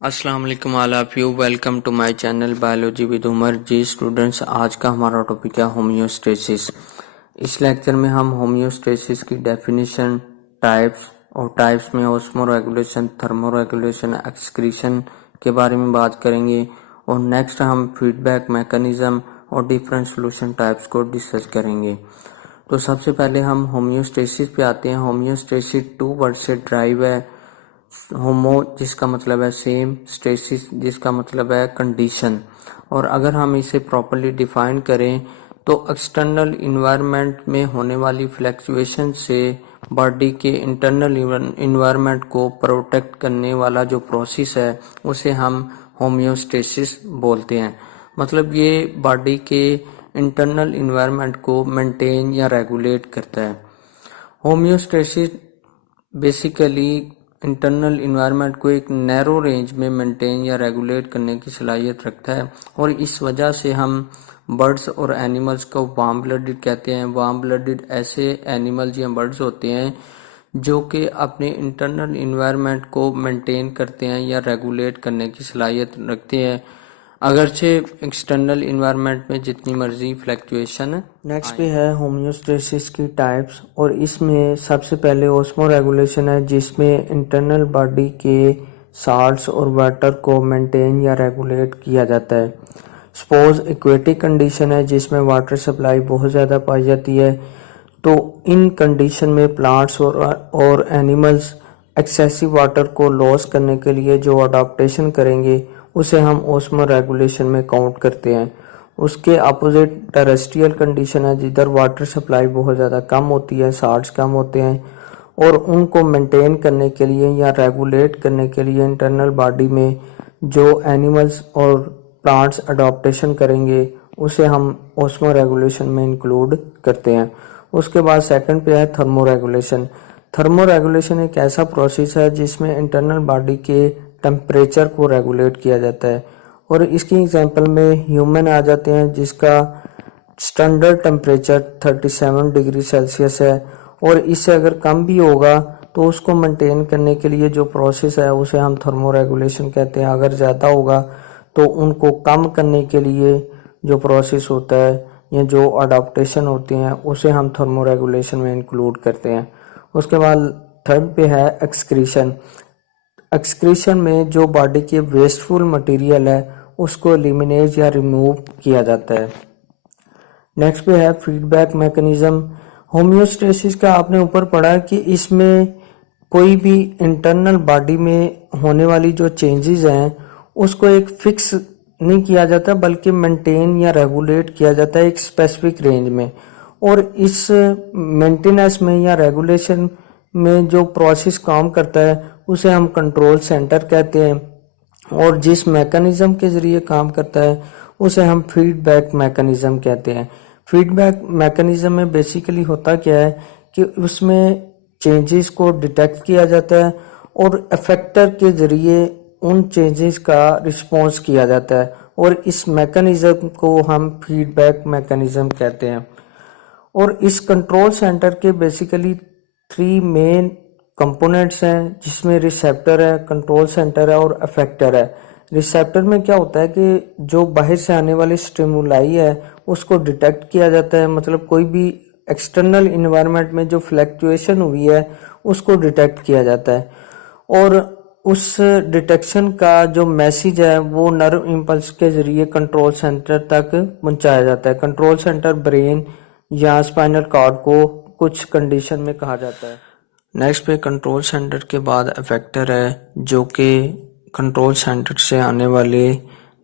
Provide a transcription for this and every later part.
अस्सलाम वालेकुम all of you. Welcome to my channel biology with Umar. जी स्टूडेंट्स, आज का हमारा टॉपिक है होम्योस्टेसिस। इस लेक्चर में हम होम्योस्टेसिस की डेफिनेशन, टाइप्स और टाइप्स में ऑस्मोरेगुलेशन, थर्मोरेगुलेशन, एक्सक्रीशन के बारे में बात करेंगे और नेक्स्ट हम फीडबैक मैकेनिज्म और डिफरेंट सॉल्यूशन टाइप्स को डिस्कस करेंगे। तो सबसे पहले हम होम्योस्टेसिस पे आते हैं। होम्योस्टेसिस 2 वर्ड से ड्राइव है। होमो जिसका मतलब है सेम, स्टेसिस जिसका मतलब है कंडीशन। और अगर हम इसे प्रॉपरली डिफाइन करें तो एक्सटर्नल इन्वायरमेंट में होने वाली फ्लक्चुएशन से बॉडी के इंटरनल इन्वायरमेंट को प्रोटेक्ट करने वाला जो प्रोसेस है उसे हम होम्योस्टेसिस बोलते हैं। मतलब ये बॉडी के इंटरनल इन्वायरमेंट को मेंटेन या रेगुलेट करता है। होम्योस्टेसिस बेसिकली इंटरनल इन्वायरमेंट को एक नैरो रेंज में मेंटेन या रेगुलेट करने की सलाहियत रखता है और इस वजह से हम बर्ड्स और एनिमल्स को वार्म ब्लडेड कहते हैं। वार्म ब्लडेड ऐसे एनिमल्स या बर्ड्स होते हैं जो कि अपने इंटरनल इन्वायरमेंट को मेंटेन करते हैं या रेगुलेट करने की सलाहियत रखते हैं, अगरचे एक्सटर्नल इन्वायरमेंट में जितनी मर्जी फ्लक्चुएशन है। नेक्स्ट पे है होम्योस्टेसिस की टाइप्स और इसमें सबसे पहले ऑस्मो रेगुलेशन है जिसमें इंटरनल बॉडी के साल्ट्स और वाटर को मेंटेन या रेगुलेट किया जाता है। सपोज एक्वेटिक कंडीशन है जिसमें वाटर सप्लाई बहुत ज़्यादा पाई जाती है, तो इन कंडीशन में प्लांट्स और एनिमल्स एक्सेसिव वाटर को लॉस करने के लिए जो अडाप्टेशन करेंगे उसे हम ऑस्मो रेगुलेशन में काउंट करते हैं। उसके अपोजिट टेरेस्ट्रियल कंडीशन है जिधर वाटर सप्लाई बहुत ज़्यादा कम होती है, साल्ट्स कम होते हैं और उनको मेंटेन करने के लिए या रेगुलेट करने के लिए इंटरनल बॉडी में जो एनिमल्स और प्लांट्स अडॉप्टेशन करेंगे उसे हम ऑस्मो रेगुलेशन में इंक्लूड करते हैं। उसके बाद सेकंड पे है थर्मो रेगुलेशन। थर्मो रेगुलेशन एक ऐसा प्रोसेस है जिसमें इंटरनल बॉडी के टेम्परेचर को रेगुलेट किया जाता है और इसकी एग्जांपल में ह्यूमन आ जाते हैं जिसका स्टैंडर्ड टेम्परेचर 37 डिग्री सेल्सियस है और इससे अगर कम भी होगा तो उसको मेंटेन करने के लिए जो प्रोसेस है उसे हम थर्मो रेगुलेशन कहते हैं। अगर ज़्यादा होगा तो उनको कम करने के लिए जो प्रोसेस होता है या जो अडाप्टेशन होती हैं उसे हम थर्मो रेगुलेशन में इंक्लूड करते हैं। उसके बाद थर्ड पे है एक्सक्रीशन। एक्सक्रीशन में जो बॉडी के वेस्टफुल मटेरियल है उसको एलिमिनेट या रिमूव किया जाता है। नेक्स्ट पे है फीडबैक मैकेनिज्म। होम्योस्टेसिस का आपने ऊपर पढ़ा कि इसमें कोई भी इंटरनल बॉडी में होने वाली जो चेंजेस हैं उसको एक फिक्स नहीं किया जाता बल्कि मेंटेन या रेगुलेट किया जाता है एक स्पेसिफिक रेंज में। और इस मेंटेनेंस में या रेगुलेशन में जो प्रोसेस काम करता है उसे हम कंट्रोल सेंटर कहते हैं और जिस मैकेनिज्म के जरिए काम करता है उसे हम फीडबैक मैकेनिज्म कहते हैं। फीडबैक मैकेनिज्म में बेसिकली होता क्या है कि उसमें चेंजेस को डिटेक्ट किया जाता है और इफेक्टर के जरिए उन चेंजेस का रिस्पॉन्स किया जाता है और इस मैकेनिज्म को हम फीडबैक मैकेनिज्म कहते हैं। और इस कंट्रोल सेंटर के बेसिकली 3 मेन कंपोनेंट्स हैं जिसमें रिसेप्टर है, कंट्रोल सेंटर है और इफेक्टर है। रिसेप्टर में क्या होता है कि जो बाहर से आने वाले स्टिमुलाई है उसको डिटेक्ट किया जाता है, मतलब कोई भी एक्सटर्नल इन्वायरमेंट में जो फ्लक्चुएशन हुई है उसको डिटेक्ट किया जाता है और उस डिटेक्शन का जो मैसेज है वो नर्व इम्पल्स के जरिए कंट्रोल सेंटर तक पहुंचाया जाता है। कंट्रोल सेंटर ब्रेन या स्पाइनल कॉर्ड को कुछ कंडीशन में कहा जाता है। नेक्स्ट पे कंट्रोल सेंटर के बाद इफेक्टर है जो कि कंट्रोल सेंटर से आने वाले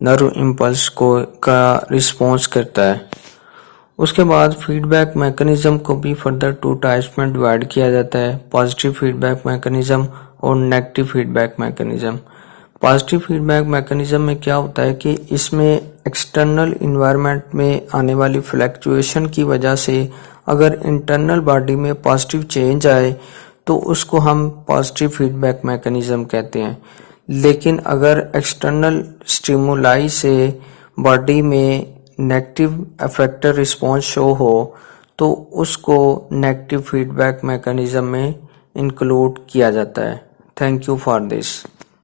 नर्व इम्पल्स को का रिस्पॉन्स करता है। उसके बाद फीडबैक मैकेनिज्म को भी फर्दर 2 टाइप्स में डिवाइड किया जाता है, पॉजिटिव फीडबैक मैकेनिज्म और negative feedback mechanism. Positive feedback mechanism में क्या होता है कि इसमें एक्सटर्नल इन्वायरमेंट में आने वाली फ्लक्चुएशन की वजह से अगर इंटरनल बॉडी में पॉजिटिव चेंज आए तो उसको हम पॉजिटिव फीडबैक मैकेनिज्म कहते हैं। लेकिन अगर एक्सटर्नल स्टिमुलाई से बॉडी में नेगेटिव इफेक्टर रिस्पॉन्स शो हो तो उसको नेगेटिव फीडबैक मैकेनिज्म में इंक्लूड किया जाता है। Thank you for this.